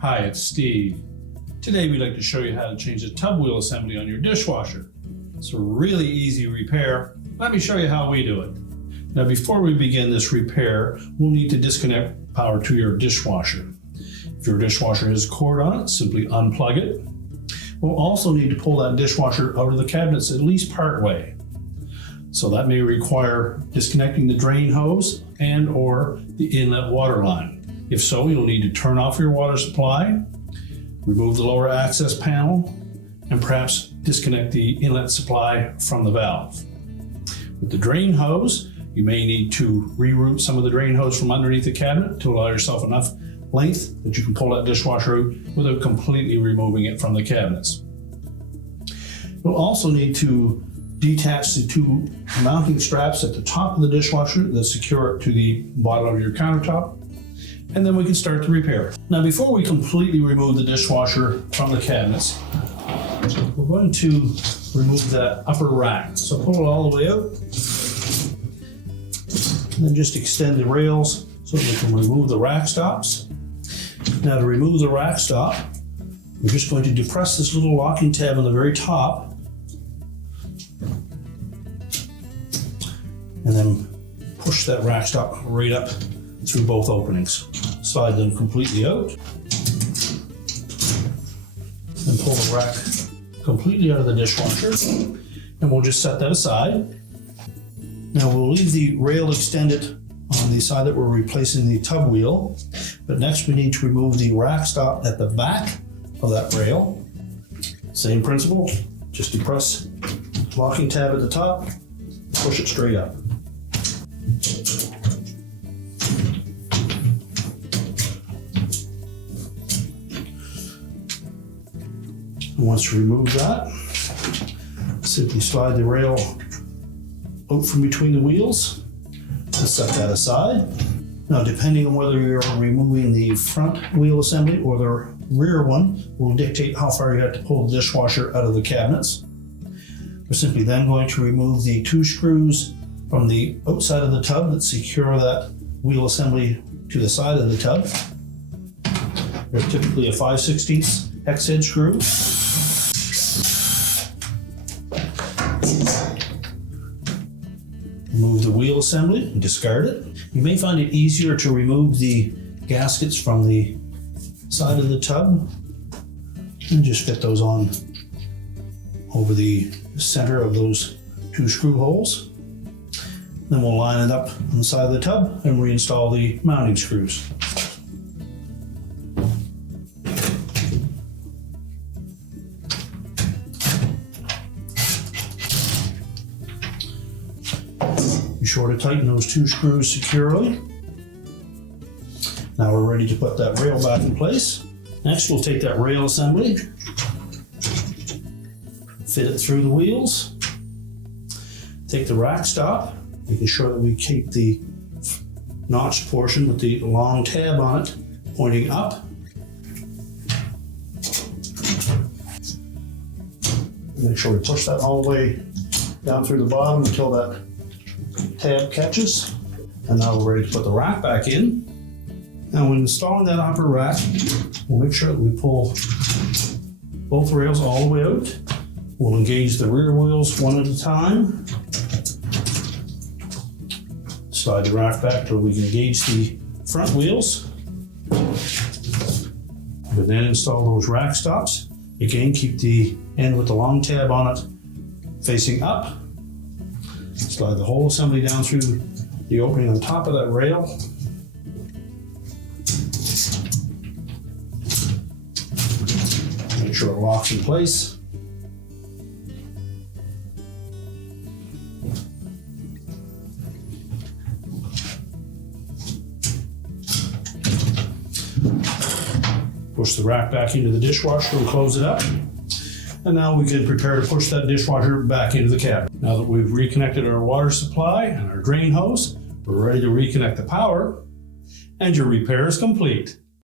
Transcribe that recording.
Hi, it's Steve. Today we'd like to show you how to change the tub wheel assembly on your dishwasher. It's a really easy repair. Let me show you how we do it. Now before we begin this repair, we'll need to disconnect power to your dishwasher. If your dishwasher has a cord on it, simply unplug it. We'll also need to pull that dishwasher out of the cabinets at least part way. So that may require disconnecting the drain hose and or the inlet water line. If so, you'll need to turn off your water supply, remove the lower access panel, and perhaps disconnect the inlet supply from the valve. With the drain hose, you may need to reroute some of the drain hose from underneath the cabinet to allow yourself enough length that you can pull that dishwasher out without completely removing it from the cabinets. You'll also need to detach the two mounting straps at the top of the dishwasher that secure it to the bottom of your countertop, and then we can start the repair. Now before we completely remove the dishwasher from the cabinets, we're going to remove that upper rack. So pull it all the way out, and then just extend the rails so that we can remove the rack stops. Now to remove the rack stop, we're just going to depress this little locking tab on the very top, and then push that rack stop right up through both openings. Slide them completely out, and pull the rack completely out of the dishwasher, and we'll just set that aside. Now we'll leave the rail extended on the side that we're replacing the tub wheel, but next we need to remove the rack stop at the back of that rail. Same principle, just depress the locking tab at the top, push it straight up. And once you remove that, simply slide the rail out from between the wheels and set that aside. Now, depending on whether you're removing the front wheel assembly or the rear one will dictate how far you have to pull the dishwasher out of the cabinets. We're simply then going to remove the two screws from the outside of the tub that secure that wheel assembly to the side of the tub. They're typically a 5/16 hex head screw. Remove the wheel assembly and discard it. You may find it easier to remove the gaskets from the side of the tub and just fit those on over the center of those two screw holes. Then we'll line it up on the side of the tub and reinstall the mounting screws. Be sure to tighten those two screws securely. Now we're ready to put that rail back in place. Next, we'll take that rail assembly, fit it through the wheels, take the rack stop, making sure that we keep the notched portion with the long tab on it pointing up. Make sure we push that all the way down through the bottom until that tab catches. And now we're ready to put the rack back in. Now when installing that upper rack, we'll make sure that we pull both rails all the way out. We'll engage the rear wheels one at a time. Slide the rack back till we can engage the front wheels. We'll then install those rack stops. Again, keep the end with the long tab on it facing up. Slide the whole assembly down through the opening on top of that rail. Make sure it locks in place. Push the rack back into the dishwasher and close it up. And now we can prepare to push that dishwasher back into the cabinet. Now that we've reconnected our water supply and our drain hose, we're ready to reconnect the power, and your repair is complete.